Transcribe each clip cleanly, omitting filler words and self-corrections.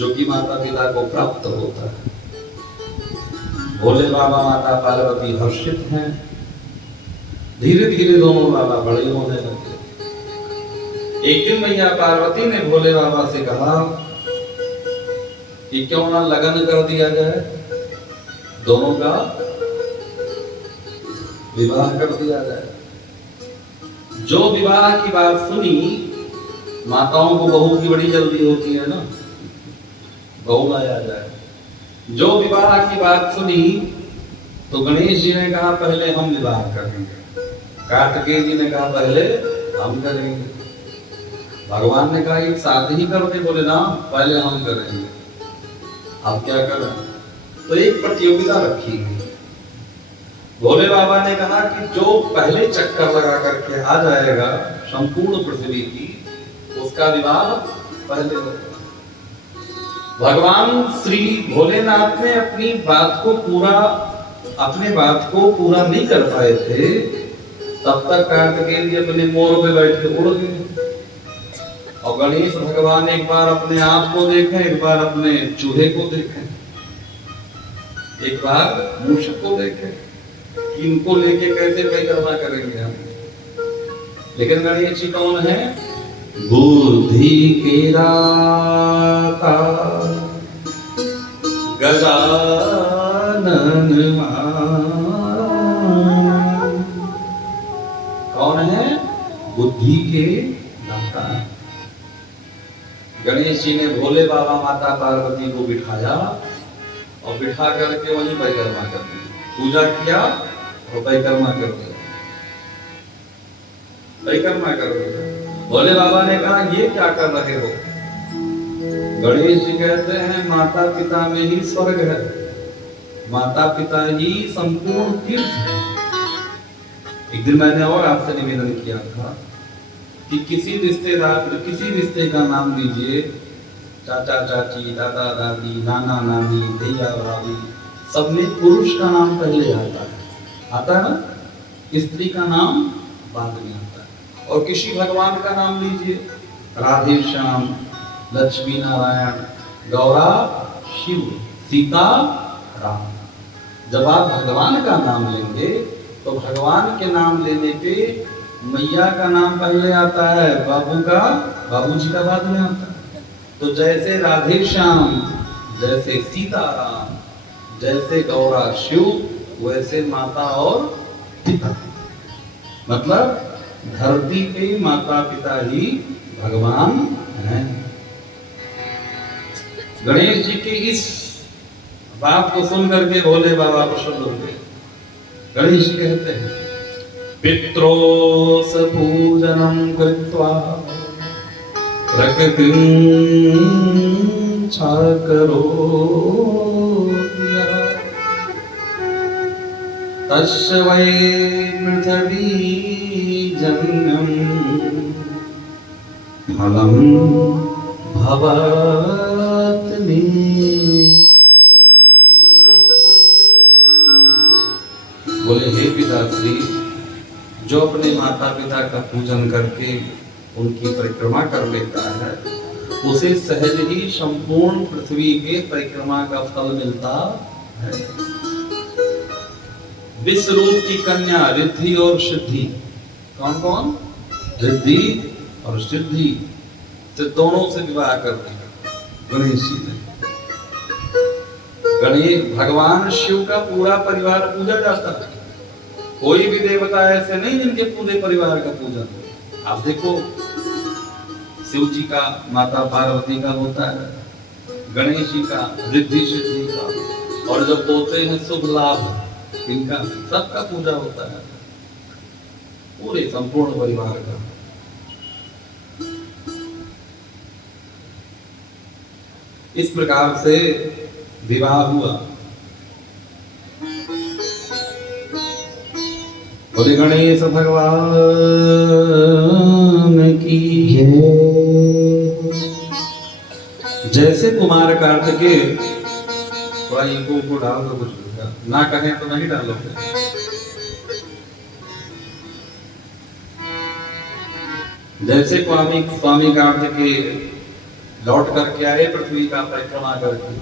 जो कि माता पिता को प्राप्त होता है। भोले बाबा माता पार्वती हर्षित हैं। धीरे धीरे दोनों बाबा बड़े होने लगे। एक दिन मैया पार्वती ने भोले बाबा से कहा कि क्यों ना लगन कर दिया जाए, दोनों का विवाह कर दिया जाए। जो विवाह की बात सुनी, माताओं को बहू की बड़ी जल्दी होती है ना, बहू लाया जाए। जो विवाह की बात सुनी तो गणेश जी ने कहा पहले हम विवाह करेंगे, कार्तिकेय जी ने कहा पहले हम करेंगे, भगवान ने कहा एक साथ ही कर दे, बोले ना पहले हम करेंगे। अब क्या करें? तो एक प्रतियोगिता रखी गई। भोले बाबा ने कहा कि जो पहले चक्कर लगा करके आ जाएगा संपूर्ण पृथ्वी की, उसका विवाह पहले होगा। भगवान श्री भोलेनाथ ने अपनी बात को पूरा नहीं कर पाए थे, तब तक कार्तिकेय जी अपने मोर पे बैठ के उड़ गए। और गणेश भगवान एक बार अपने आप को देखें, एक बार अपने चूहे को देखें, एक बार मूषक को देखें, इनको लेके कैसे परिक्रमा करेंगे हम। लेकिन गणेश जी कौन है? बुद्धि के दाता गजानन कौन है? बुद्धि के दाता। गणेश जी ने भोले बाबा माता पार्वती को बिठाया और बिठा करके वहीं परिक्रमा कर दी, पूजा किया और परिक्रमा कर दिया, परिक्रमा कर दिया। भोले बाबा ने कहा ये क्या कर रहे हो? गणेश जी कहते हैं माता पिता में ही स्वर्ग है, माता पिता ही संपूर्ण तीर्थ है। एक दिन मैंने और आपसे निवेदन किया था कि किसी रिश्ते का नाम लीजिए, चाचा चाची, दादा दादी, नाना नानी, भैया भाभी, सब में पुरुष का नाम पहले आता है ना, स्त्री का नाम बाद में आता है। और किसी भगवान का नाम लीजिए, राधे श्याम, लक्ष्मी नारायण, गौरा शिव, सीता राम। जब आप भगवान का नाम लेंगे तो भगवान के नाम लेने पे मैया का नाम पहले आता है, बाबूजी का बाद में आता है। तो जैसे राधे श्याम, जैसे सीता राम, जैसे गौरा शिव, वैसे माता और पिता। मतलब धरती के माता पिता ही भगवान हैं। गणेश जी की इस बात को सुन करके भोले बाबा प्रसन्न हो गए। गणेश जी कहते हैं पित्रोस पूजनम कृत्वा प्रकृतिं छाकरो तस्य वै पृथ्वी जन्यं फलं भवत्नि। बोले हे पिताश्री, जो अपने माता पिता का पूजन करके उनकी परिक्रमा कर लेता है, उसे सहज ही संपूर्ण पृथ्वी के परिक्रमा का फल मिलता है। विश्व रूप की कन्या रिद्धि और सिद्धि, कौन कौन? रिद्धि और सिद्धि से दोनों से विवाह कर दिया गणेश जी ने। गणेश भगवान शिव का पूरा परिवार पूजा जाता है। कोई भी देवता ऐसे नहीं जिनके पूरे परिवार का पूजन हो। आप देखो शिव जी का माता पार्वती का होता है, गणेश जी का, रिद्धि सिद्धि का, और जब होते हैं शुभ लाभ इनका, सबका पूजा होता है, पूरे संपूर्ण परिवार का। इस प्रकार से विवाह हुआ। बोले गणेश भगवान की जैसे कुमार कार्तिकेय, थोड़ा इनको को डाल दो, कुछ ना कहें तो नहीं डालोगे। जैसे स्वामी कार्तिकेय लौट करके आए पृथ्वी का परिक्रमा करके,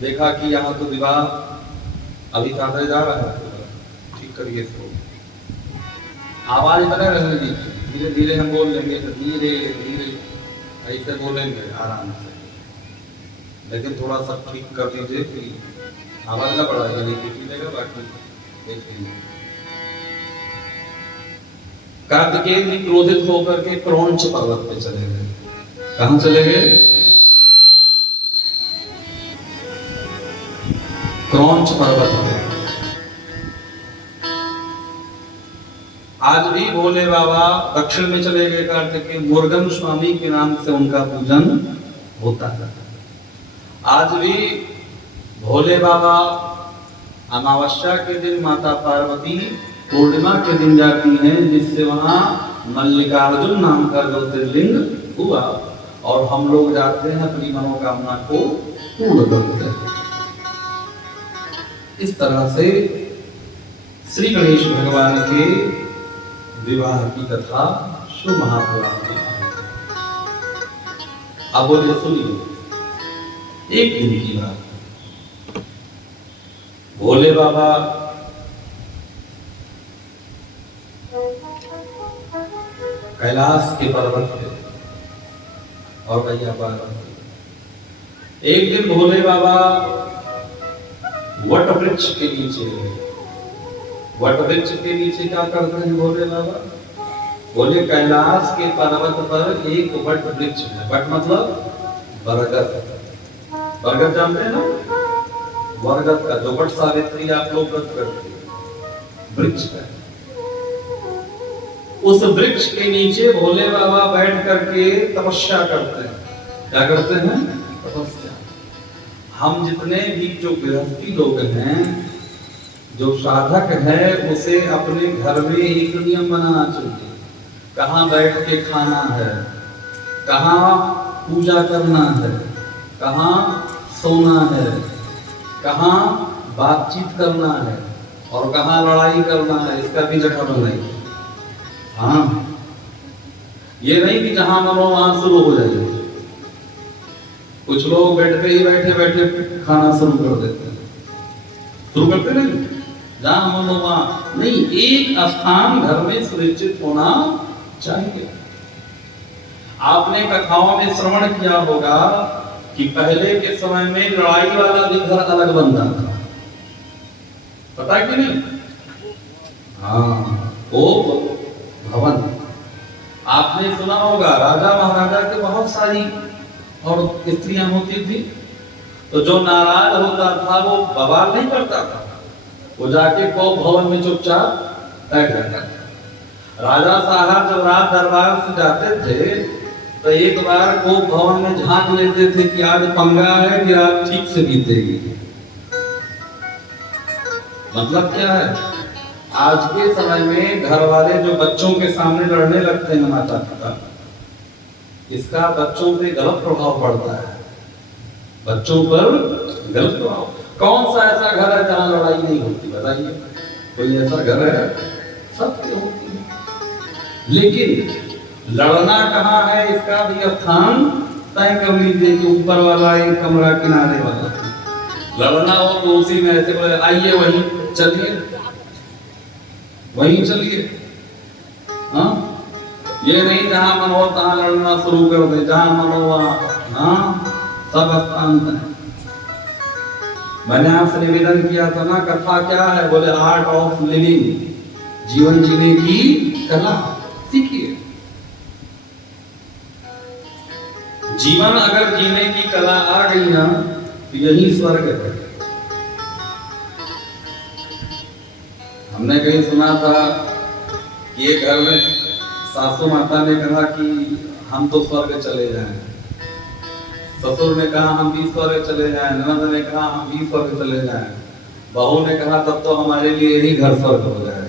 देखा कि यहाँ तो विवाह अभी साधे जा रहा है, ठीक करिए इसको, आवाज बने रहने दीजिए, धीरे धीरे हम बोल लेंगे, तो धीरे धीरे ऐसे बोलेंगे आराम से, लेकिन थोड़ा सा ठीक कर लीजिए कि आवाज ना बढ़ाइए, नहीं पीटी देगा, बाकी देख लीजिए। कार्तिकेय जी क्रोधित होकर के क्रौंच पर्वत पे चले गए। कहां चले गए? क्रौंच पर्वत पे। आज भी भोले बाबा दक्षिण में चले गए कार्तिकेय, मुर्गन स्वामी के नाम से उनका पूजन होता है। आज भी भोले बाबा अमावस्या के दिन माता पार्वती पूर्णिमा के दिन जाती हैं, जिससे वहां मल्लिकार्जुन नाम का ज्योतिर्लिंग हुआ, और हम लोग जाते हैं अपनी मनोकामना को पूर्ण करते हैं। इस तरह से श्री गणेश भगवान के विवाह की कथा शिव महापुराण में है। अब बोलिए, सुनिए, एक दिन की बात, भोले बाबा कैलाश के पर्वत पे और भैया पार्वती, एक दिन भोले बाबा वट वृक्ष के नीचे गए। वट वृक्ष के नीचे क्या करते हैं भोले बाबा? बोले कैलाश के पर्वत पर एक वट वृक्ष है। वट मतलब बरगद। बरगद जानते हैं ना? बरगद का जो वट सावित्री आप लोग व्रत करते हैं, वृक्ष है। उस वृक्ष के नीचे भोले बाबा बैठ करके तपस्या करते हैं। क्या करते हैं? तपस्या। हम जितने भी जो गृहस्थी लोग हैं, जो साधक है, उसे अपने घर में एक नियम बनाना चाहिए। कहाँ बैठ के खाना है, कहाँ पूजा करना है, कहाँ सोना है, कहाँ बातचीत करना है और कहाँ लड़ाई करना है, इसका भी जगह बनाइए। हाँ, ये नहीं कि जहां मनो वहां शुरू हो जाइए। कुछ लोग बेड पे ही बैठे बैठे खाना शुरू कर देते हैं। शुरू करते नहीं, जहां मनो वहां नहीं, एक स्थान घर में सुनिश्चित होना चाहिए। आपने कथाओं में श्रवण किया होगा कि पहले के समय में लड़ाई वाला भी घर अलग बनता था, पता है कि नहीं? हाँ, वो भवन। आपने सुना होगा राजा महाराजा के बहुत सारी और स्त्रियां होती थी, तो जो नाराज होता था वो बवाल नहीं करता था, वो जाके कोप भवन में चुपचाप बैठ जाता था। राजा साहब जब रात दरबार से जाते थे तो एक बार कोप भवन में झांक लेते थे कि आज पंगा है कि रात ठीक से बीतेगी। मतलब क्या है? आज के समय में घर वाले जो बच्चों के सामने लड़ने लगते हैं माता पिता, इसका बच्चों पे गलत प्रभाव पड़ता है। बच्चों पर गलत प्रभाव। कौन सा ऐसा घर है जहां लड़ाई नहीं होती? बताइए, कोई ऐसा घर है? सबके होती है, लेकिन लड़ना कहाँ है इसका भी स्थान तय कर लीजिए कि ऊपर वाला एक कमरा किनारे वाला। लड़ना हो तो उसी में ऐसे बोले आइए वहीं चलिए, वहीं चलिए। हाँ, ये नहीं जहां मन हो तहां लड़ना शुरू कर दे, जहां मन हो वहां। हाँ, सब स्थान है। मैंने आपसे निवेदन किया था ना, कथा क्या है? बोले आर्ट ऑफ लिविंग, जीवन जीने की कला सीखिए। जीवन अगर जीने की कला आ गई ना तो यही स्वर्ग है। हमने कहीं सुना था कि एक घर में सासू माता ने कहा कि हम तो स्वर्ग चले जाएं, ससुर ने कहा हम भी स्वर्ग चले जाएं, ननद ने कहा हम भी स्वर्ग चले जाएं, बहू ने कहा तब तो हमारे लिए यही घर स्वर्ग हो जाएगा।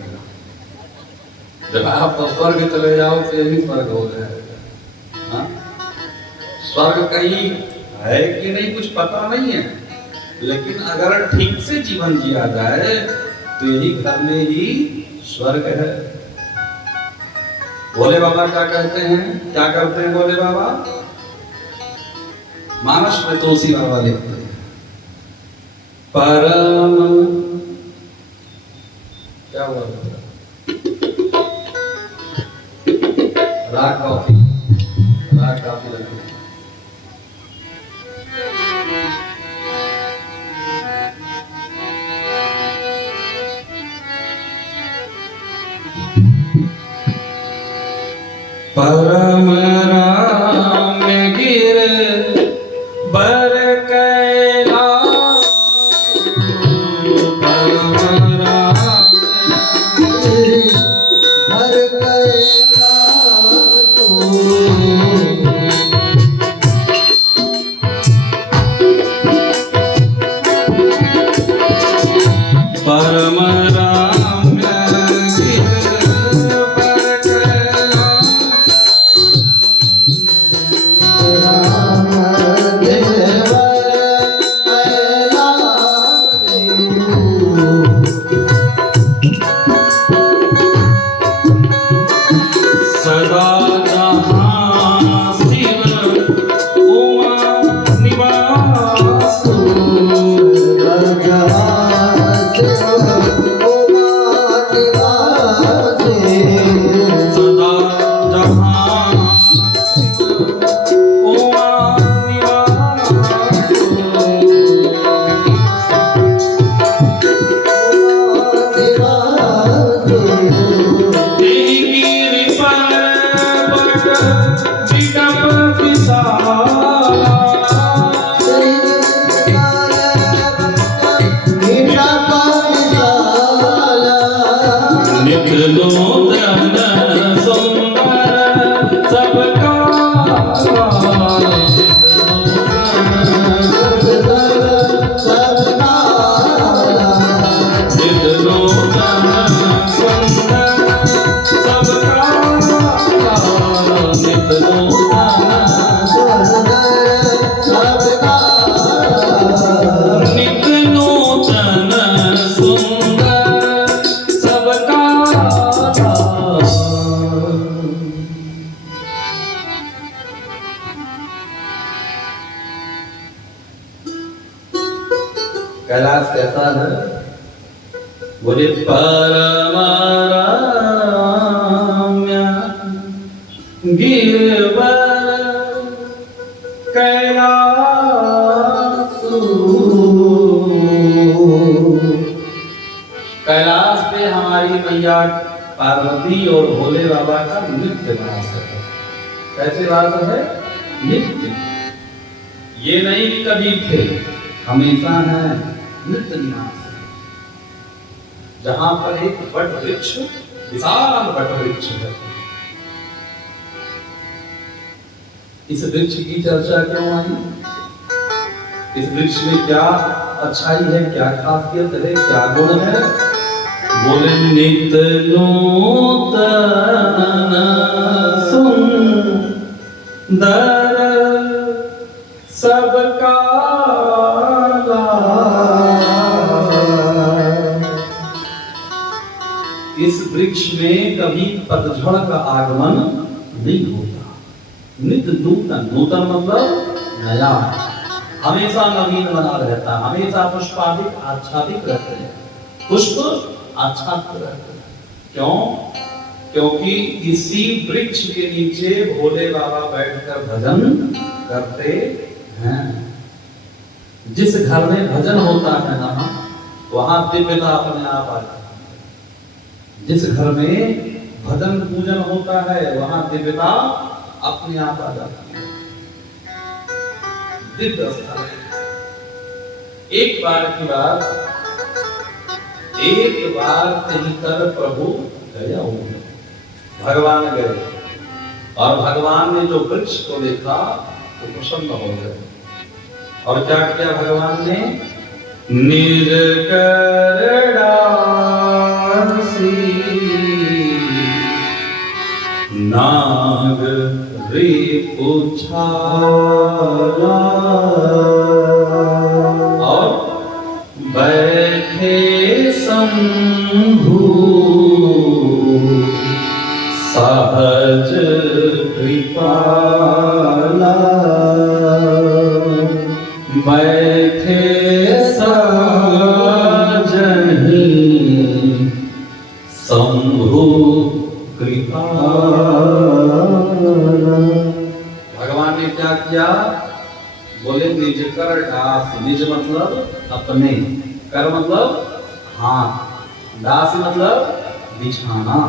जब आप तो स्वर्ग चले जाओ तो यही स्वर्ग हो जाएगा। हाँ? स्वर्ग कहीं है कि नहीं कुछ पता नहीं है, लेकिन अगर ठीक से जीवन जिया जाए तो यही घर में ही स्वर्ग है। भोले बाबा क्या कहते हैं, क्या करते हैं भोले बाबा? मानस में तुलसी बाबा लिखते हैं परम, क्या हुआ राग कॉफी, राग कॉफी लगी। परम राम गिर बर कैलाश, परम राम गिर बर कैलाश, परम राम गिर बर सदा जहाँ शिव उमा निवास, सदा जहाँ शिव उमा निवास, सदा जहाँ उमा निवास, नूतन सुंदर सबका, नित नूतन सुंदर सबका, नित नूतन सबका, नित नूतन सुंदर सबका। कैलाश कैसा है? बोले परमाराम्य गिरवर कैलाश, कैलाश पे हमारी मैया पार्वती और भोले बाबा का नित्य वास है। कैसे वास है? नित्य, ये नहीं कभी थे, हमेशा है, नित्य निवास है। जहां पर एक वट वृक्ष, विशाल वट वृक्ष है। इस वृक्ष की चर्चा क्यों आई? इस वृक्ष में क्या अच्छाई है, क्या खासियत है, क्या गुण है? बोले नित नूतन सुंदर सबका, इस वृक्ष में कभी पतझड़ का आगमन नहीं होता। नित्य नूतन, नूतन मतलब नया, हमेशा नवीन बना रहता, हमेशा पुष्पादिक आच्छादित रहते हैं, पुष्प आच्छादित रहते हैं। क्यों? क्योंकि इसी वृक्ष के नीचे भोले बाबा बैठकर भजन करते हैं। जिस घर में भजन होता है ना, वहां दिव्यता अपने आप आ जाती है। जिस घर में भजन पूजन होता है, वहां दिव्यता अपने आप आ जाती है। दिव्य स्थल है। एक बार की बात, एक बार कहीं कर प्रभु गया हूं, भगवान गए और भगवान ने जो वृक्ष को देखा तो प्रसन्न हो गए। और क्या किया भगवान ने? निर्करडासी नाग रिपुछाला और बैठे शंभु सहज कृपाला। बैठे साजनी शंभु कृपा। भगवान ने क्या किया? बोले निज कर दास। निज मतलब अपने, कर मतलब हाथ, दास मतलब बिछाना।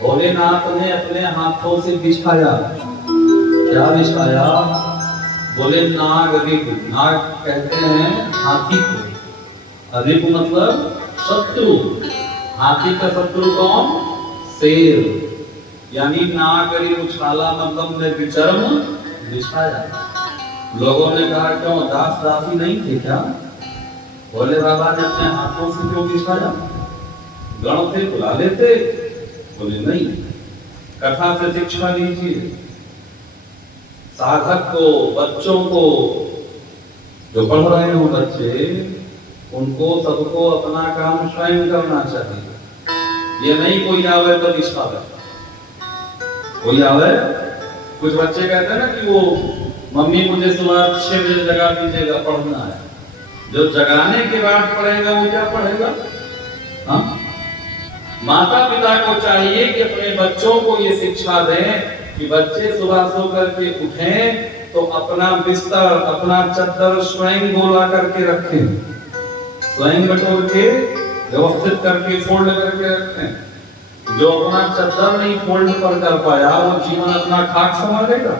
भोलेनाथ ने अपने हाथों से बिछाया। क्या बिछाया? बोले नाग रिपु। नाग कहते हैं हाथी को, रिपु मतलब शत्रु। हाथी का शत्रु कौन? शेर। यानी नाग रिपु छाला मतलब ने विचर्म बिछाया। लोगों ने कहा क्यों दास दासी नहीं थे क्या? भोले बाबा ने अपने हाथों से क्यों बिछाया? गण थे बुला लेते। बोले नहीं, कथा से शिक्षा लीजिए। साधक को, बच्चों को, जो पढ़ रहे हो बच्चे, उनको सबको अपना काम स्वयं करना चाहिए। ये नहीं कोई आवे तो बिछावे। कोई आवे, कुछ बच्चे कहते हैं ना कि वो मम्मी मुझे सुबह 6 बजे जगा दीजिएगा, पढ़ना है। जो जगाने के बाद पढ़ेगा वो क्या पढ़ेगा? हाँ? माता पिता को चाहिए कि अपने बच्चों को ये शिक्षा दें कि बच्चे सुबह सो करके उठें तो अपना बिस्तर, अपना चद्दर स्वयं गोला करके रखें, स्वयं बटोर के व्यवस्थित करके फोल्ड करके रखें। जो अपना चद्दर नहीं फोल्ड कर पाया वो जीवन अपना खाक संभालेगा।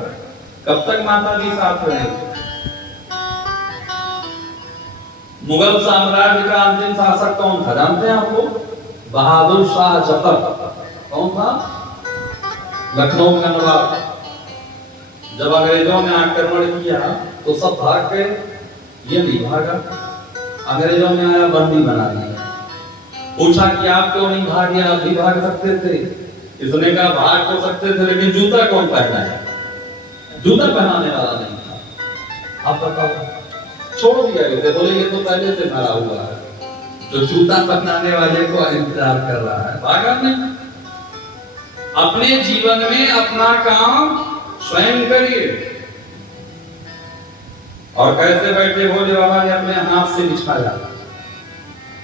कब तक माता जी साथ रहेंगे? मुगल साम्राज्य का अंतिम शासक कौन था जानते हैं आपको? बहादुर शाह जफर। कौन था? लखनऊ का नवाब। जब अंग्रेजों ने आक्रमण किया तो सब भाग गए, ये नहीं भागा। अंग्रेजों ने आया बंदी बना दिया। पूछा कि आप क्यों नहीं भागे? आप भी भाग सकते थे। इसने कहा भाग तो सकते थे लेकिन जूता कौन पहनाया? जूता पहनाने वाला नहीं था। आप बताओ, छोड़ दिया इसे। बोले ये तो पहले से मरा हुआ है, जो जूता पहनाने वाले को इंतजार कर रहा है। भागा नहीं। अपने जीवन में अपना काम स्वयं करिए। और कैसे बैठे? भोले बाबा ने अपने हाथ से बिछाया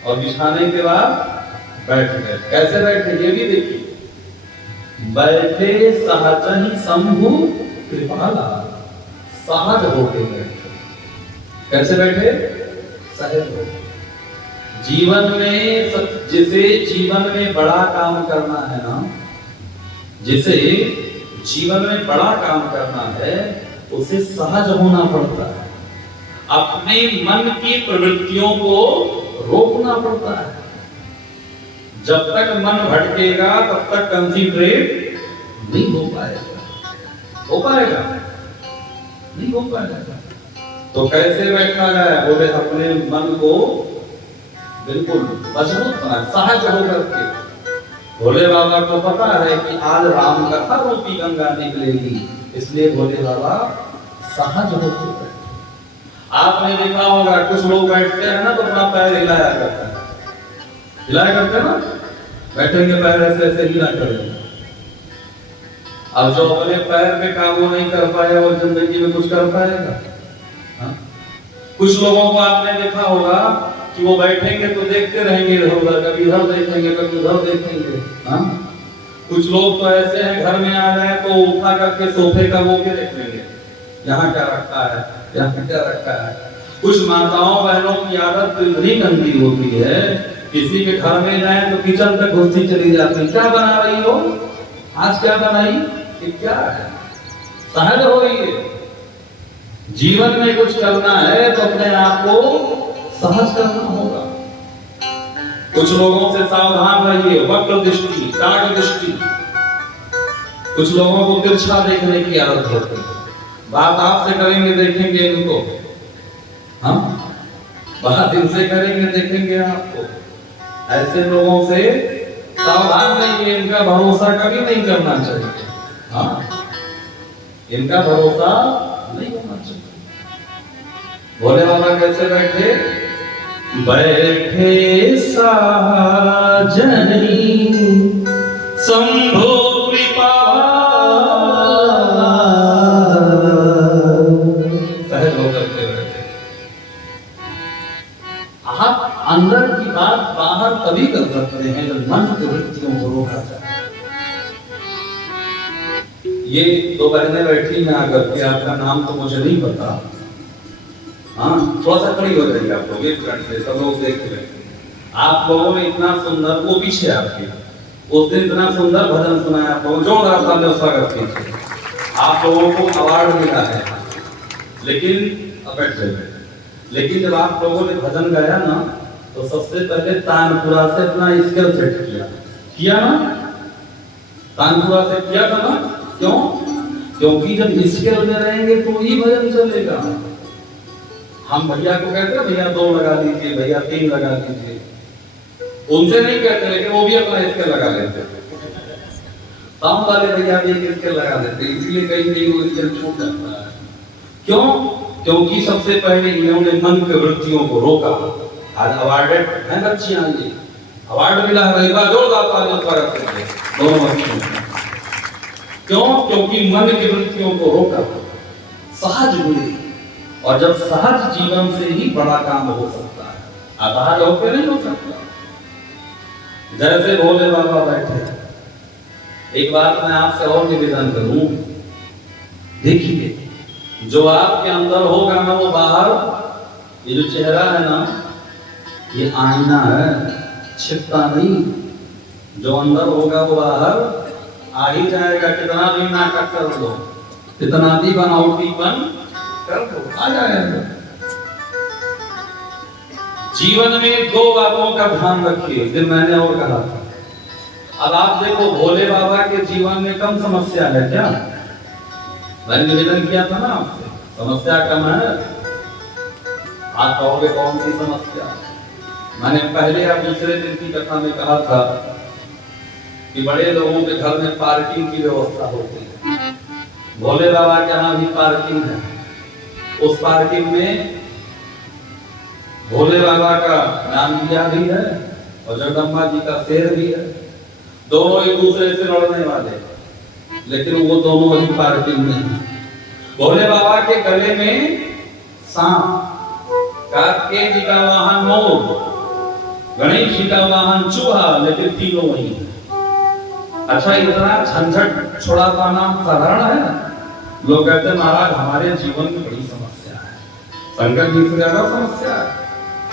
और बिछाने के बाद बैठ गए। कैसे बैठे ये भी देखिए। बैठे सहजहि शंभु कृपाला। सहज होके बैठे। कैसे बैठे? सहज हो। जीवन में जिसे जीवन में बड़ा काम करना है ना, जिसे जीवन में बड़ा काम करना है उसे सहज होना पड़ता है। अपने मन की प्रवृत्तियों को रोकना पड़ता है। जब तक मन भटकेगा तब तक कंसंट्रेट नहीं हो पाएगा। हो पाएगा? नहीं हो पाएगा। तो कैसे बैठा जाए? बोले अपने मन को बिल्कुल मजबूत बनाए, सहज होकर के। भोले बाबा को पता है कि आज राम कथा रूपी गंगा निकलेगी, इसलिए भोले बाबा सहज होकर बैठे। आपने देखा होगा कुछ लोग बैठते हैं ना तो अपना पैर हिलाया करते हैं। हिलाया करते हैं ना, बैठेंगे पैर ऐसे ऐसे हिला करेंगे। अब जो अपने पैर पे काबू नहीं कर पाया वो जिंदगी में कुछ कर पाएगा? हाँ? कुछ लोगों को आपने देखा होगा कि वो बैठेंगे तो देखते रहेंगे इधर उधर, कभी इधर देखेंगे कभी उधर देखेंगे। हाँ? कुछ लोग तो ऐसे हैं घर में आ जाए तो उठा करके सोफे का वो भी देख लेंगे, यहाँ क्या रखा है, यहाँ क्या रखा है। कुछ माताओं बहनों की आदत इतनी गंदी होती है, किसी के घर में जाए तो किचन तक घुसती चली जाती। क्या बना रही हो? आज क्या बनाई? क्या है? सहज हो रही है। जीवन में कुछ करना है तो अपने आप को सहज करना होगा। कुछ लोगों से सावधान रहिए, वक्र दृष्टि, काग दृष्टि। कुछ लोगों को तिरछा देखने की आदत होती है। बात आपसे करेंगे देखेंगे इनको, हम बात इनसे करेंगे देखेंगे आपको। ऐसे लोगों से सावधान रहिए, इनका भरोसा कभी नहीं करना चाहिए। हाँ, इनका भरोसा नहीं होना चाहिए। भोले बाबा कैसे बैठे? बैठे साजनी शंभु कृपा। सहज होकर के बैठे। आप अंदर की बात बाहर तभी कर सकते हैं जब मन की वृत्तियों को रोका जाए। ये दो बहनें बैठी हैं आकर के, आपका नाम तो मुझे नहीं पता। हाँ, थोड़ा सा खड़ी हो जाइए आप लोग, एक मिनट से सब लोग देख रहे हैं। आप लोगों ने इतना सुंदर, वो पीछे आपके, उस दिन इतना सुंदर भजन सुनाया, आप लोगों जोरदार तालियों से स्वागत कीजिए। आप लोगों को अवार्ड मिला है, लेकिन अब बैठ जाइए। लेकिन जब आप लोगों ने भजन गाया ना, तो सबसे पहले तानपुरा से अपना स्केल सेट किया ना, तानपुरा से किया था ना। क्यों? क्योंकि जब स्केल में रहेंगे तो ही भजन चलेगा। हम भैया को कहते हैं भैया 2 लगा लीजिए, भैया 3 लगा लीजिए, उनसे नहीं कहते, लेकिन वो भी अपना स्केल लगा लेते। साउंड वाले भैया भी एक स्केल लगा देते, इसीलिए कहीं कहीं वो स्केल छूट जाता है। क्यों? क्योंकि सबसे पहले इन्होंने मन की वृत्तियों को रोका। आज अवार्डेड है बच्चियां, ये अवार्ड मिला है, एक बार जोरदार तालियों से स्वागत करें दोनों बच्चियों का। क्यों? क्योंकि मन की वृत्तियों को रोका, सहज हुए। और जब सहज जीवन से ही बड़ा काम हो सकता है, असहज होकर नहीं हो सकता। जैसे भोले बाबा बैठे, एक बात मैं आपसे और निवेदन करूं, देखिए जो आपके अंदर होगा ना वो बाहर, ये जो चेहरा है ना, ये आईना है, छिपता नहीं। जो अंदर होगा वो बाहर आ ही जाएगा। कितना भी नाटक कर लो, कितना भी बनावटीपन कर लो, आ जाएगा। जीवन में 2 बातों का ध्यान रखिए, जो मैंने और कहा था। अब आप देखो, भोले बाबा के जीवन में कम समस्या है क्या? मैंने निवेदन किया था ना आपसे, समस्या कम है। आप कहोगे कौन सी समस्या? मैंने पहले या दूसरे दिन की कथा में कहा था कि बड़े लोगों के घर में पार्किंग की व्यवस्था होती है। भोले बाबा के यहाँ भी पार्किंग है। उस पार्किंग में भोले बाबा का नाम दिया भी है और जगदम्बा जी का शेर भी है। दोनों एक दूसरे से लड़ने वाले, लेकिन वो दोनों वही पार्किंग में हैं। भोले बाबा के गले में सांप, कार्तिकेय जी का वाहन मोर, गणेश जी का वाहन चूहा, लेकिन तीनों वही है। अच्छा, इतना झंझट छोड़ा पाना साधारण है? लोग कहते हैं महाराज हमारे जीवन में बड़ी समस्या है, शंकर जी से ज्यादा समस्या है।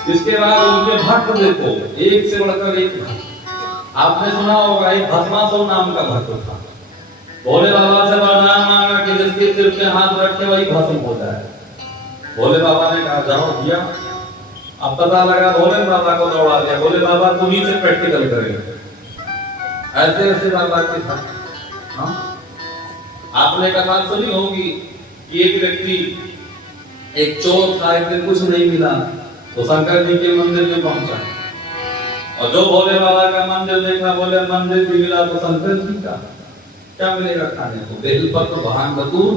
इसके बाद उनके भक्त देखो, एक से बढ़कर एक भक्त। आपने सुना होगा एक भस्मासुर नाम का भक्त था। भोले बाबा से वरदान मांगा कि जिसके सिर पे हाथ रखे वही भस्म हो जाए। भोले बाबा ने कहा जाओ दिया। अब पता लगा भोले बाबा को दौड़ा दिया। भोले बाबा तुम्हीं से प्रैक्टिकल करेंगे। ऐसे ऐसे बाबा के था। हाँ, आपने कथा सुनी होगी कि एक व्यक्ति, एक चोर था, एक दिन कुछ नहीं मिला तो शंकर जी के मंदिर में पहुंचा और जो भोले बाबा का मंदिर देखा, बोले मंदिर भी मिला तो शंकर जी का क्या मिलेगा खाने को? बेलपत्र, भांग, धतूर,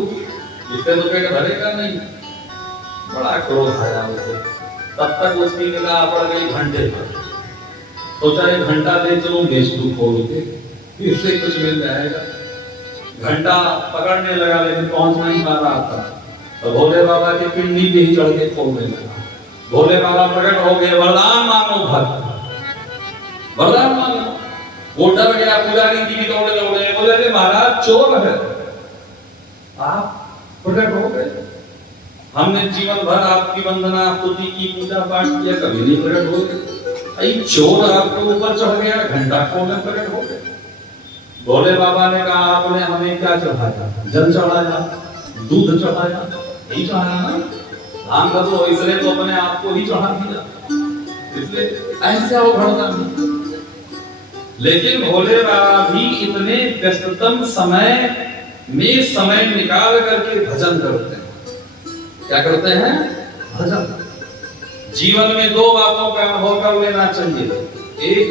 इससे तो पेट भरेगा नहीं। बड़ा क्रोध आया उसे। तब तक उसकी निगाह पड़ गई घंटे पर। सोचा एक घंटा ले चलूं, बेच दूं खोल के, इससे कुछ मिल जाएगा। घंटा पकड़ने लगा लेकिन पहुंच नहीं पा रहा था तो भोले बाबा की पिंडी पे ही चढ़ के खोलने लगा। भोले बाबा प्रकट हो गए, वरदान मांगो भक्त, वरदान मांगो। वो डर गया, पुजारी जी भी दौड़े दौड़े, बोले अरे महाराज चोर है। आप प्रकट हो गए, हमने जीवन भर आपकी वंदना स्तुति की, पूजा पाठ किया, कभी नहीं प्रकट हो गए। चोर आपके ऊपर चढ़ गया, घंटा खोलने प्रकट हो गए। भोले बाबा ने कहा आपने हमें क्या चढ़ाया? जल चढ़ाया, दूध चढ़ाया, यही चढ़ाया ना? भांग तो इसलिए तो अपने आप को ही चढ़ा दिया, इसलिए ऐसे वो भड़का नहीं। लेकिन भोले बाबा भी इतने व्यस्ततम समय में समय निकाल करके भजन करते हैं। क्या करते हैं? भजन। जीवन में 2 बातों का अनुभव कर लेना चाहिए। एक,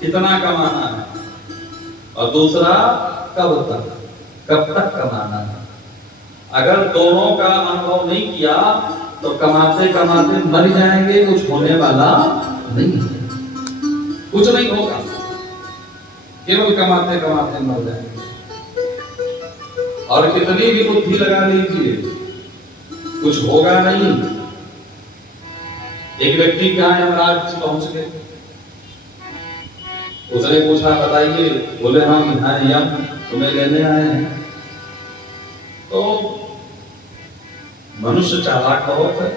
कितना कमाना है, और दूसरा कब तक कमाना है। अगर दोनों का अनुभव नहीं किया तो कमाते कमाते मर जाएंगे, कुछ होने वाला नहीं है, कुछ नहीं होगा, केवल कमाते कमाते मर जाएंगे। और कितनी भी बुद्धि लगा लीजिए, कुछ होगा नहीं। एक व्यक्ति के यहाँ यमराज पहुंच गए। उसने पूछा बताइए, बोले हम यहाँ यम तुम्हें लेने आए हैं। तो मनुष्य चालाक बहुत है,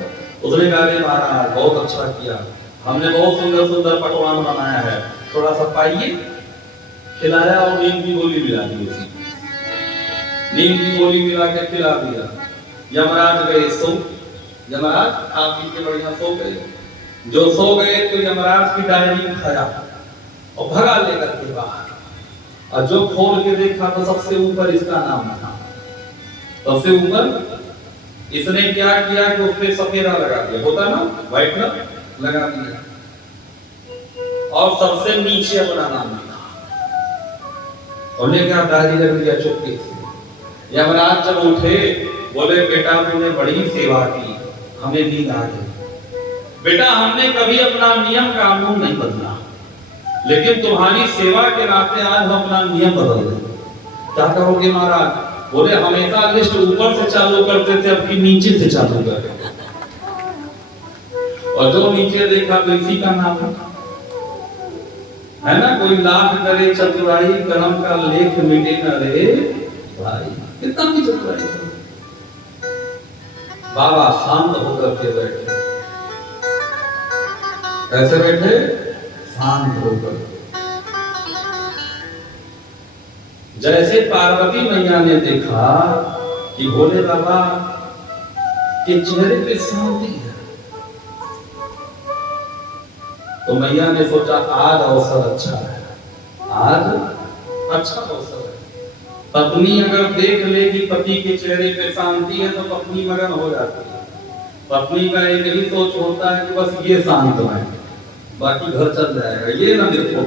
उसने कहा अरे महाराज बहुत अच्छा किया, हमने बहुत सुंदर सुंदर पकवान बनाया है, थोड़ा सा पाइए। खिलाया और नीम की गोली मिला दी, उसी नीम की गोली मिला के खिला दिया। यमराज गए सो, यमराज आप पी के बढ़िया सो गए। जो सो गए तो यमराज की डायरी उठाया और भगा लेकर के बाहर, और जो खोल के देखा तो सबसे ऊपर इसका नाम था। सबसे ऊपर इसने क्या किया कि उसपे सफेदा लगा दिया, होता ना व्हाइटनर लगा दिया, और सबसे नीचे अपना नाम लिखा और लेकर डायरी रख दिया चुपके से। यमराज जब उठे बोले बेटा तूने बड़ी सेवा की, हमें नींद आ गई। बेटा हमने कभी अपना नियम कानून नहीं बदला, लेकिन तुम्हारी सेवा के नाते आज हम अपना नियम बदल दें। क्या करोगे महाराज? बोले हमेशा लिस्ट ऊपर से चालू करते थे, अब की नीचे से चालू कर रहे। और जो नीचे देखा तो इसी का नाम है ना, कोई लाख करे चतुराई कर्म का लेख मिटे न रे भाई। कितना भी चतुराई बाबा शांत होकर के बैठे। कैसे बैठे? शांत होकर। जैसे पार्वती मैया ने देखा कि भोले बाबा के चेहरे पे शांति है, तो मैया ने सोचा आज अवसर अच्छा है, आज अच्छा अवसर है। पत्नी अगर देख लेगी पति के चेहरे पे शांति है तो पत्नी मगन हो जाती है। पत्नी का एक ही सोच होता है कि बस ये शांत है, बाकी घर चल जाएगा, ये ना देखो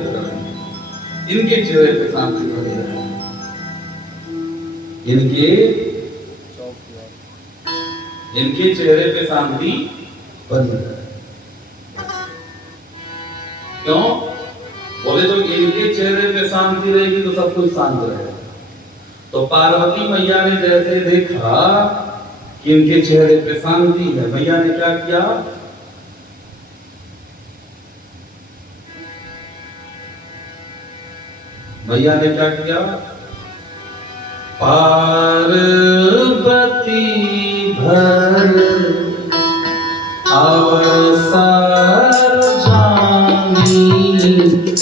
इनके चेहरे पे शांति बनी रहे, इनके चेहरे पे शांति बनी रहे। क्यों? बोले तो इनके चेहरे पे शांति रहेगी तो सब कुछ शांत रहेगा। तो पार्वती मैया ने जैसे देखा कि इनके चेहरे पे शांति है, मैया ने क्या किया? मैया ने क्या किया? पार्वती भर अवसर जानी,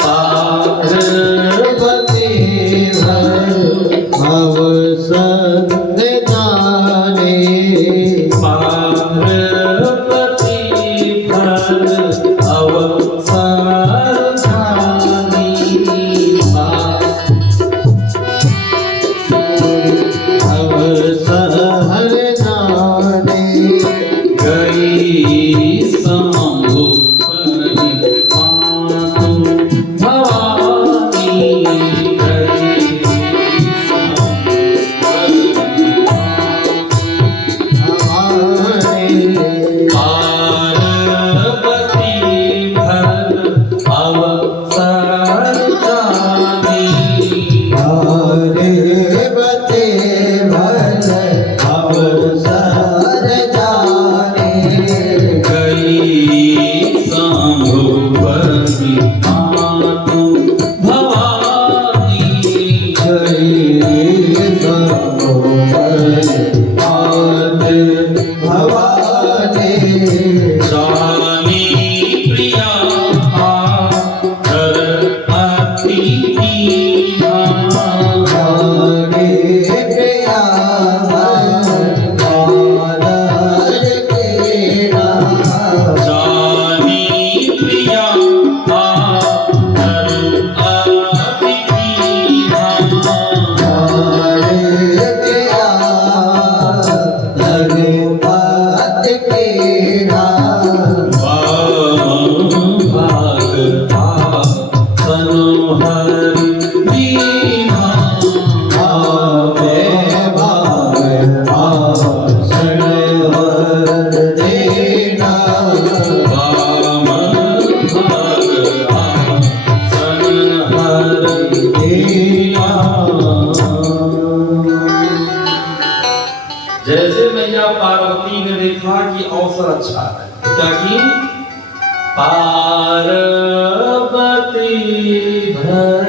पार्वती भर अवसर जाने, पार्वती भर अवसर जानी, अवसर जाने गई शंभु जैसे मैया पार्वती ने देखा कि अवसर अच्छा है, तो क्या की पार्वती भर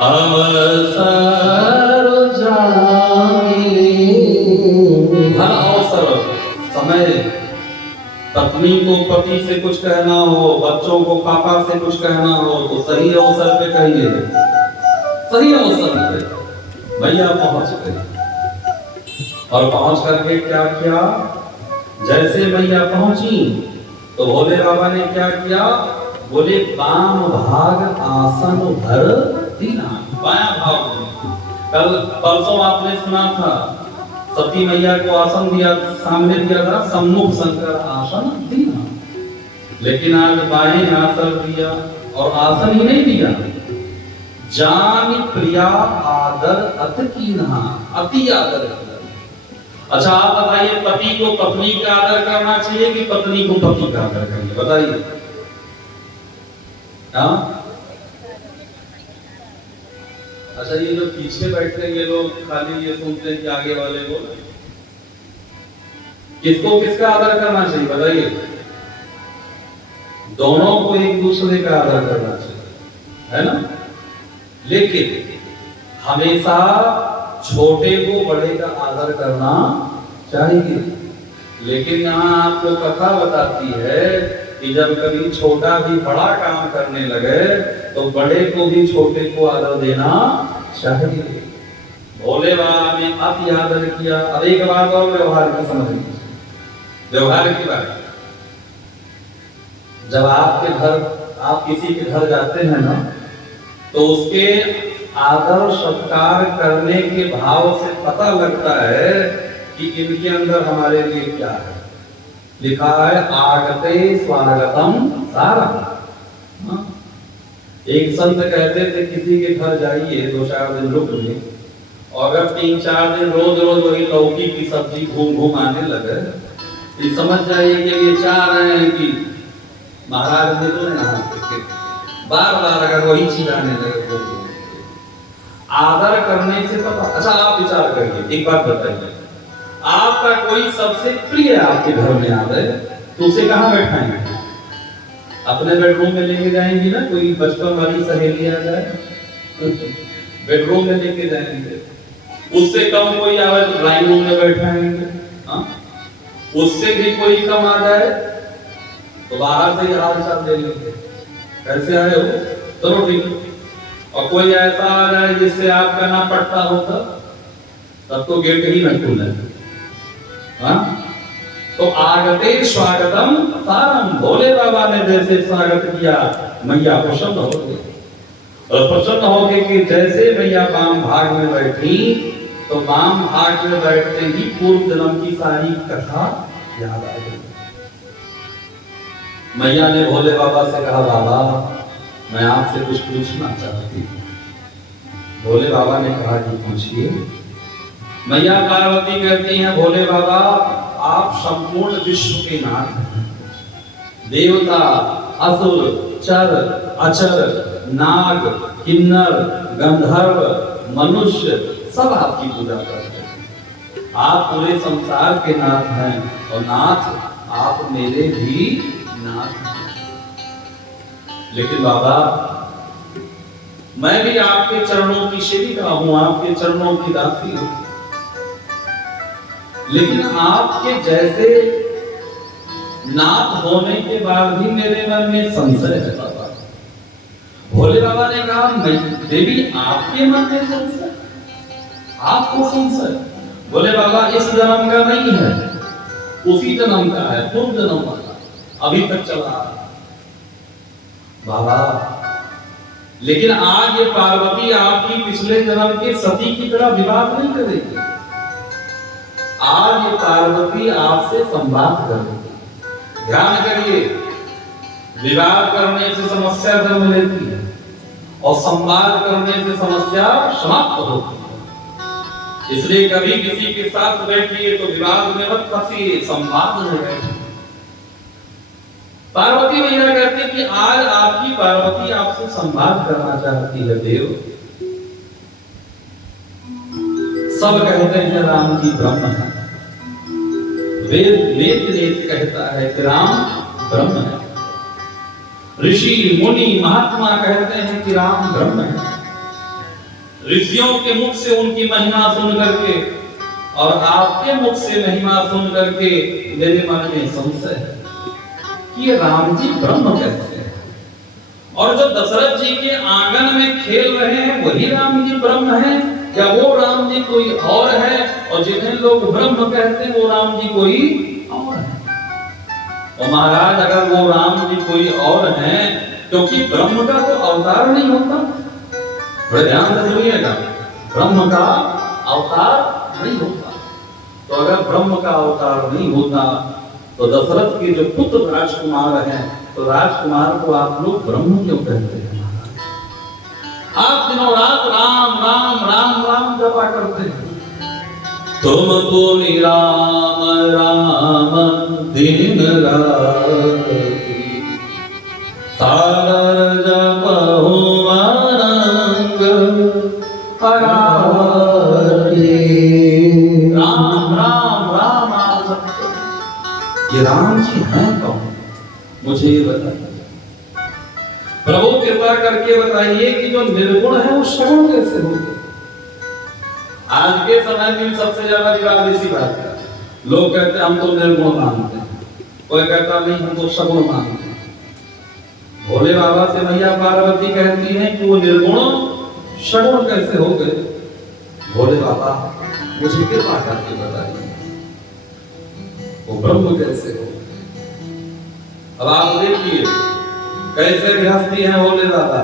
अवसर जागे। हर अवसर समय पत्नी को पति से कुछ कहना हो, बच्चों को पापा से कुछ कहना हो तो सही अवसर पे कहिए। सही अवसर पे भैया पहुंच गए और पहुंच करके क्या किया, जैसे मैया पहुंची तो भोले बाबा ने क्या किया, बोले वाम भाग आसन धर दीना। बायां भाग कल परसों आपने सुना था सती मैया को आसन दिया, सामने दिया था सम्मुख शंकर आसन दीना, लेकिन आज बाएं आसन दिया और आसन ही नहीं दिया, जान प्रिया आदर अति कीन्हा, अति आदर किया। अच्छा आप बताइए, पति को पत्नी का आदर करना चाहिए कि पत्नी को पति का आदर करना, बताइए। हाँ अच्छा, ये जो पीछे बैठे ये लोग खाली ये सुनते हैं कि आगे वाले को किसको किसका आदर करना चाहिए, बताइए। दोनों को एक दूसरे का आदर करना चाहिए, है ना। लेकिन हमेशा छोटे को बड़े का आदर करना चाहिए। लेकिन यहाँ आपको कथा बताती है कि जब कभी छोटा भी बड़ा काम करने लगे तो बड़े को भी छोटे को आदर देना चाहिए। भोले बाबा ने अति आदर किया। अब एक बात और व्यवहार की समझ लीजिए, व्यवहार की बात। जब आपके घर, आप किसी के घर जाते हैं ना, तो उसके आदर सत्कार करने के भाव से पता लगता है कि इनके अंदर हमारे लिए क्या है। लिखा है आगते स्वागतम सारम। एक संत कहते थे किसी के घर जाइए 2-4 दिन रुक ले, और अगर 3-4 दिन रोज रोज वही लौकी की सब्जी घूम घूम आने लगे तो समझ जाइए कि ये चाह रहे हैं कि महाराज ने तो बार बार अगर वही चीज आने लगे तो आदर करने से पता। अच्छा आप विचार करिए, एक बात बताइए, आपका कोई सबसे प्रिय आपके घर में आ गए तो उसे कहाँ बैठाएंगे? अपने बेडरूम में लेके जाएंगी ना, कोई बचपन वाली सहेली आ जाए बेडरूम में लेके जाएंगे, उससे कम कोई आवे तो ड्राइंग रूम में बैठाएंगे, हाँ? उससे भी कोई कम आ जाए तो बाहर से ही हाल चाल दे लेंगे, कैसे आए हो, चलो ठीक। और कोई ऐसा आ जाए जिससे आपका ना पड़ता होता तब तो गेट ही न खुले, हाँ? तो आगते स्वागतम सारम। भोले बाबा ने जैसे स्वागत किया, मैया प्रसन्न हो गई। और प्रसन्न हो गई कि जैसे मैया वाम भाग में बैठी तो वाम भाग में बैठते ही पूर्व जन्म की सारी कथा याद आ गई। मैया ने भोले बाबा से कहा, बाबा मैं आपसे कुछ पूछना चाहती हूँ। भोले बाबा ने कहा कि पूछिए। मैया पार्वती कहती हैं, भोले बाबा आप संपूर्ण विश्व के नाथ हैं। देवता, असुर, चर, अचर, नाग, किन्नर, गंधर्व, मनुष्य सब आपकी पूजा करते हैं। आप पूरे संसार के नाथ हैं और नाथ आप मेरे भी नाथ हैं। लेकिन बाबा मैं भी आपके चरणों की सेविका हूं, आपके चरणों की दासी हूं, लेकिन आपके जैसे नाथ होने के बाद भी मेरे मन में संशय है बाबा। भोले बाबा ने कहा, देवी आपके मन में संशय, आपको संशय? बोले बाबा इस जन्म का नहीं है, उसी जन्म का है, पूर्व जन्म वाला अभी तक चला। बाबा लेकिन आज ये पार्वती आपकी पिछले जन्म के सती की तरह विवाद नहीं करेगी। आज ये पार्वती आपसे संवाद करेगी। ध्यान करिए, विवाद करने से समस्या जन्म लेती है और संवाद करने से समस्या समाप्त होती है। इसलिए कभी किसी के साथ बैठिए तो विवाद में मत फंसिए, संवाद में बैठिए। पार्वती मैया कहती कि आज आपकी पार्वती आपसे संवाद करना चाहती है। देव सब कहते हैं राम जी ब्रह्म है, वेद वेद कहता है कि राम ब्रह्म है। ऋषि मुनि महात्मा कहते हैं कि राम ब्रह्म है। ऋषियों के मुख से उनकी महिमा सुन करके और आपके मुख से महिमा सुन करके मेरे मन में संशय है कि ये राम जी ब्रह्म कैसे हैं? और जो दशरथ जी के आंगन में खेल रहे हैं वही राम जी ब्रह्म हैं या वो राम जी कोई और है? और जिन्हें लोग ब्रह्म कहते हैं वो राम जी कोई और है। और महाराज अगर वो राम जी कोई और हैं, क्योंकि ब्रह्म का तो अवतार नहीं होता, बड़े ध्यान से सुनिएगा, ब्रह्म का अवतार नहीं होता। तो अगर ब्रह्म का अवतार नहीं होता तो दशरथ के जो पुत्र राजकुमार हैं, तो राजकुमार को आप लोग ब्रह्म क्यों कहते हैं? आप दिनों रात राम राम राम राम जपा करते हैं। तुमको निराम राम दिन राति सागर जपहु अनंग परारी। राम राम राम आप जपते हैं। ये राम जी हैं कौन? मुझे ये बताइए। प्रभु कृपा करके बताइए कि जो निर्गुण है वो सगुण कैसे होंगे? आज के समय में सबसे ज्यादा विवाद इसी बात का। लोग कहते हैं हम तो निर्गुण मानते हैं, कोई कहता नहीं हम तो सगुण मानते हैं। भोले बाबा से मैया पार्वती कहती हैं कि वो निर्गुण सगुण कैसे हो गए? भोले बाबा मुझे कृपा करके बताइए वो ब्रह्म कैसे हो? अब आप देखिए कैसे गृहस्थी है भोले बाबा।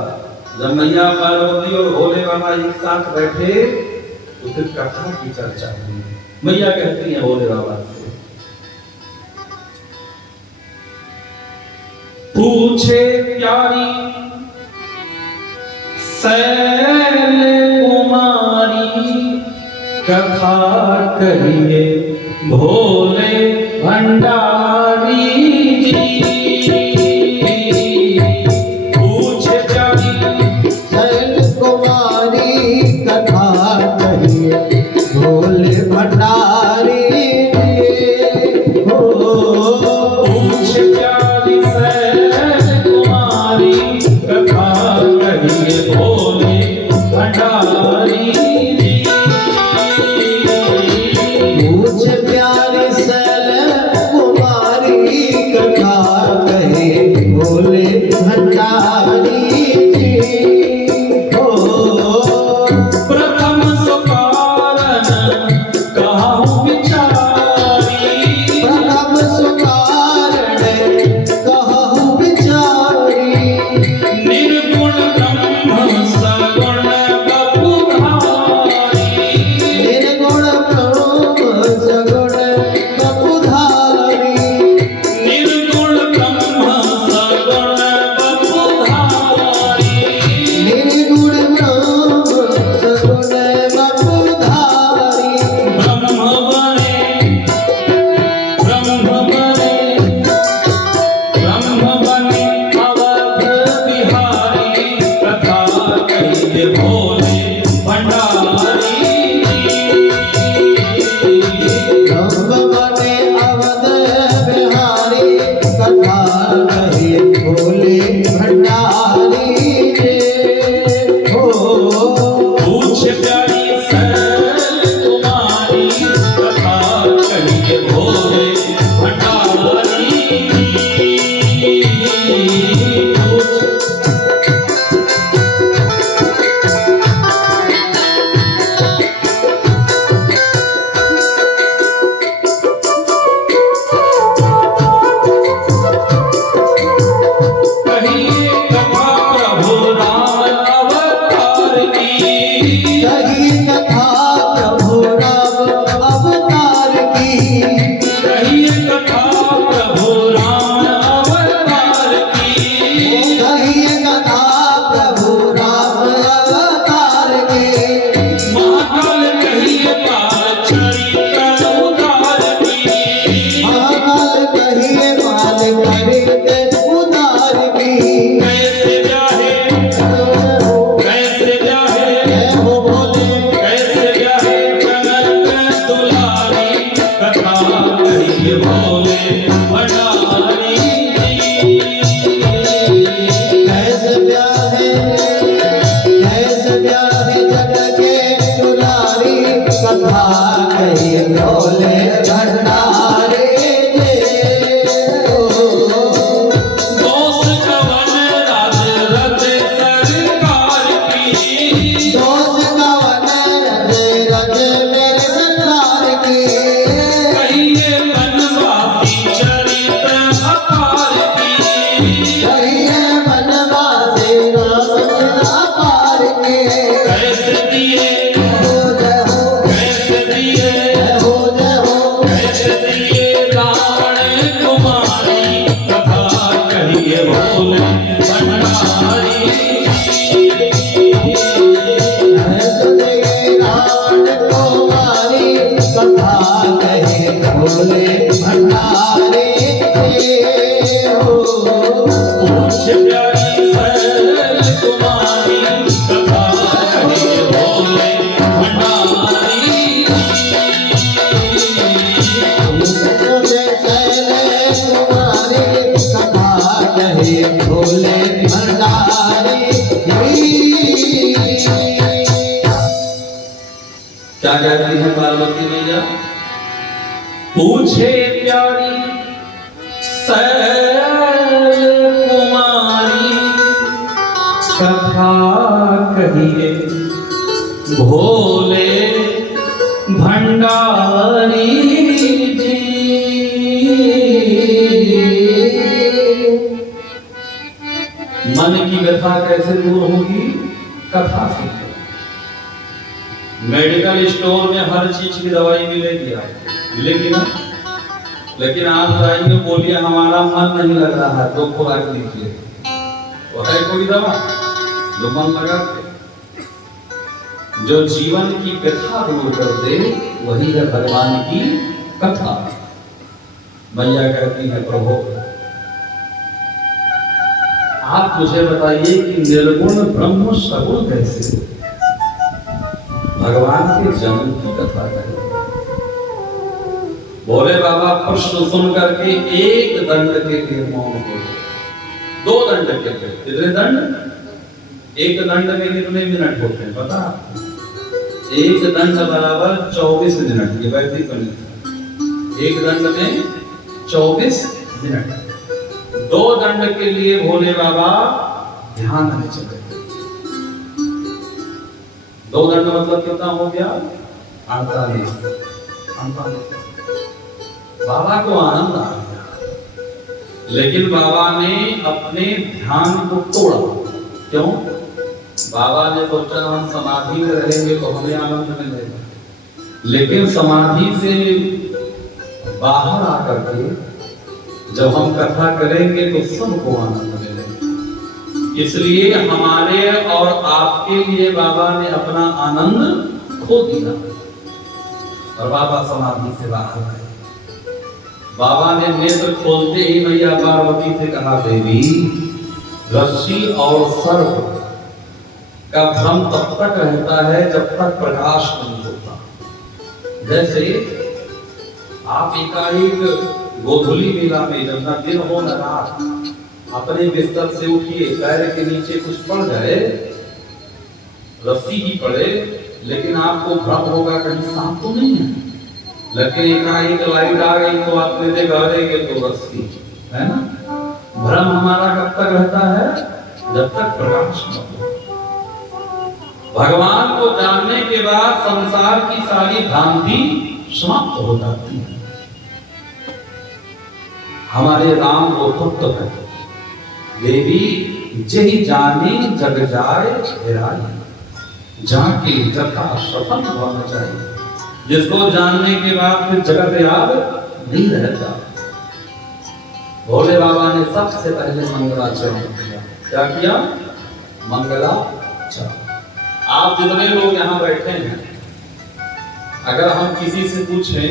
जब मैया पार्वती और भोले बाबा एक साथ बैठे तो फिर कथा की चर्चा हुई। मैया कहती है भोले बाबा से, पूछे प्यारी शैल कुमारी कथा कहिए भोले भंडारी जी। भोले भंडारी हो पूछ प्यारी शैल कुमारी कथा कहिए भोले भंडारी जी। पूछ प्यारी शैल कुमारी कथा कहिए भोले भंडारी जी। हो प्रथम भोले पूछे प्यारी सैल कुमारी कथा कहे भोले भंडारी। भोले भंडारी। क्या कहती है पार्वती मैया? पूछे प्यारी सैल कुमारी कथा कहिए भोले भंडारी जी। मन की व्यथा कैसे दूर होगी? कथा से। मेडिकल स्टोर में हर चीज की दवाई मिलेगी ना, लेकिन आप जाएंगे बोलिए हमारा मन नहीं लग रहा है तो खुराक लीजिए, तो है कोई दवा जो मन लगा दे? जो जीवन की व्यथा दूर कर दे वही है भगवान की कथा। मैया कहती है प्रभु आप मुझे बताइए कि निर्गुण ब्रह्म सगुण कैसे? भगवान के जन्म की कथा करें। भोले बाबा प्रश्न सुन करके एक दंड के लिए मौन हो गए। दो दंड के लिए कितने दंड? एक दंड में कितने मिनट होते हैं पता? एक दंड बराबर 24 मिनट। ये वैदिक गणित। एक दंड में 24 मिनट। दो दंड के लिए भोले बाबा ध्यान में चले। दो दंड मतलब कितना हो गया? 48। बाबा को आनंद आ गया, लेकिन बाबा ने अपने ध्यान को तोड़ा। क्यों? बाबा ने सोचा हम समाधि में रहेंगे तो हमें आनंद मिलेगा, लेकिन समाधि से बाहर आकर के जब हम कथा करेंगे तो सबको आनंद मिलेगा। इसलिए हमारे और आपके लिए बाबा ने अपना आनंद खो दिया और बाबा समाधि से बाहर आए। बाबा ने नेत्र खोलते ही मैया पार्वती से कहा देवी रस्सी और सर्प का भ्रम तब तक रहता है जब तक प्रकाश नहीं होता। जैसे आप एकाएक गोधूली मेला में जब ना दिन हो न रात अपने बिस्तर से उठिए, पैर के नीचे कुछ पड़ जाए, रस्सी ही पड़े, लेकिन आपको भ्रम होगा कहीं सांप तो नहीं है, लेकिन एकाएक लाइट आ गई तो आपने देखा अरे तो रस्सी है ना। भ्रम हमारा कब तक रहता है? जब तक प्रकाश न हो। भगवान को जानने के बाद संसार की सारी भ्रांति समाप्त हो जाती है। हमारे राम वो तत्व है देवी जही जानी जग जाए हेराई, जाके जथा सफल होना चाहिए। जिसको जानने के बाद फिर जगत याद नहीं रहता। भोले बाबा ने सबसे पहले मंगलाचरण किया। क्या किया? मंगलाचरण। आप जितने लोग यहाँ बैठे हैं, अगर हम किसी से पूछें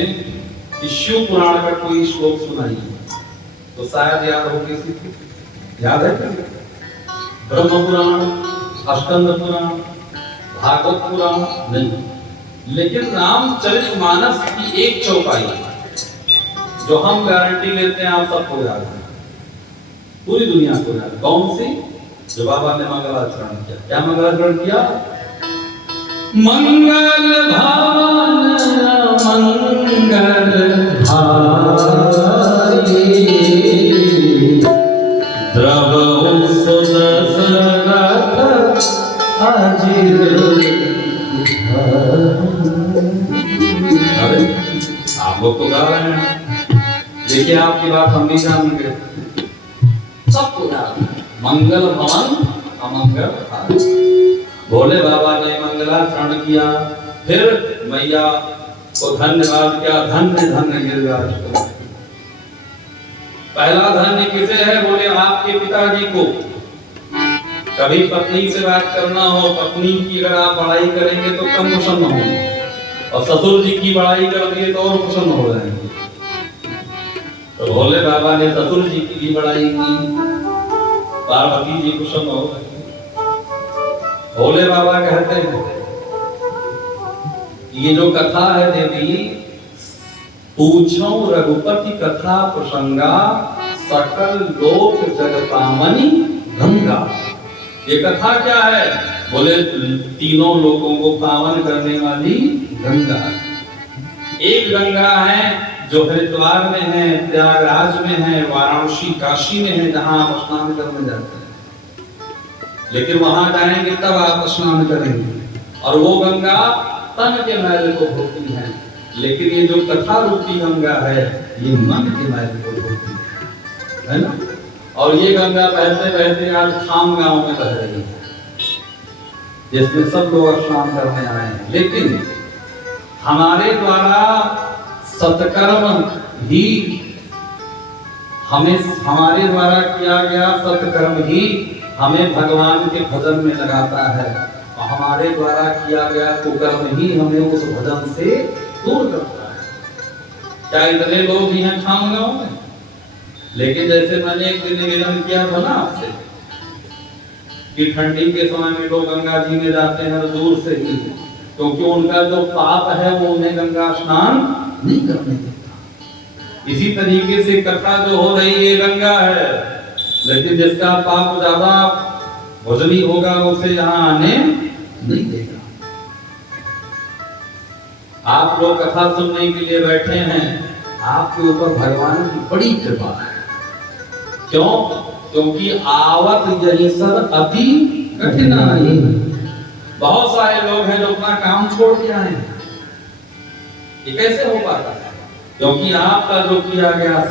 कि शिव पुराण का कोई श्लोक सुनाइए तो शायद याद हो किसी को? याद है किसी? ब्रह्म पुराण, अष्टंग पुराण, भागवत पुराण नहीं, लेकिन रामचरितमानस की एक चौपाई जो हम गारंटी लेते हैं आप सबको याद है, पूरी दुनिया को याद। कौन सी? जो बाबा ने मंगलाचरण किया। क्या मंगलाचरण किया? मंगल भावन मंगल भाई द्रव सुदशरथ अजिर। अरे आप लोग तो गा रहे हैं, देखिए आपकी बात हम भी जानेंगे। सबको याद मंगल भवन अमंगल हारी। भोले बाबा ने मंगलाचरण किया, फिर मैया को धन्यवाद किया। धन्य धन्य गिरिराज को। पहला धन्य किसे है? बोले आपके पिताजी को। कभी पत्नी से बात करना हो, पत्नी की अगर आप बड़ाई करेंगे तो कम प्रसन्न होंगे, और ससुर जी की बड़ाई करेंगे तो और प्रसन्न हो जाएंगे। तो भोले बाबा ने ससुर जी की बड़ाई की, पार्वती जी को सुनो, भोले बाबा कहते हैं ये जो कथा है देवी, पूछो रघुपति कथा प्रसंगा, सकल लोक जगतामणि गंगा। ये कथा क्या है? बोले तीनों लोगों को पावन करने वाली गंगा। एक गंगा है जो हरिद्वार में है, प्रयागराज में है, वाराणसी काशी में है, जहां आप स्नान करने जाते हैं। लेकिन वहां जाएंगे तब आप स्नान करेंगे, और वो गंगा तन के मैल को धोती है। लेकिन ये जो कथा रूपी गंगा है, ये मन के मैल को धोती है ना। और ये गंगा बहते बहते आज खाम गांव में बह रही है, जिसमें सब लोग स्नान करने आए हैं। लेकिन हमारे द्वारा सत्कर्म ही हमारे द्वारा किया गया सत्कर्म ही हमें भगवान के भजन में लगाता है, और हमारे द्वारा किया गया कुकर्म ही हमें उस भजन से दूर करता है। क्या इतने लोग भी हैं खाम गांव में? लेकिन जैसे मैंने एक दिन निवेदन किया था ना आपसे कि ठंडी के समय में लोग गंगा जी में जाते हैं दूर से ही, क्योंकि उनका जो पाप है वो उन्हें गंगा स्नान नहीं करने देता। इसी तरीके से कथा जो हो रही है गंगा है, लेकिन जिसका पाप ज्यादा भोजनी होगा उसे यहाँ आने नहीं देगा। आप लोग कथा सुनने के लिए बैठे हैं, आपके ऊपर भगवान की बड़ी कृपा है। क्यों? क्योंकि आवत यही सब अति कठिनाई। बहुत सारे लोग हैं जो अपना काम छोड़ के आए हैं। ये कैसे हो पाता है? क्योंकि आपका जो किया गया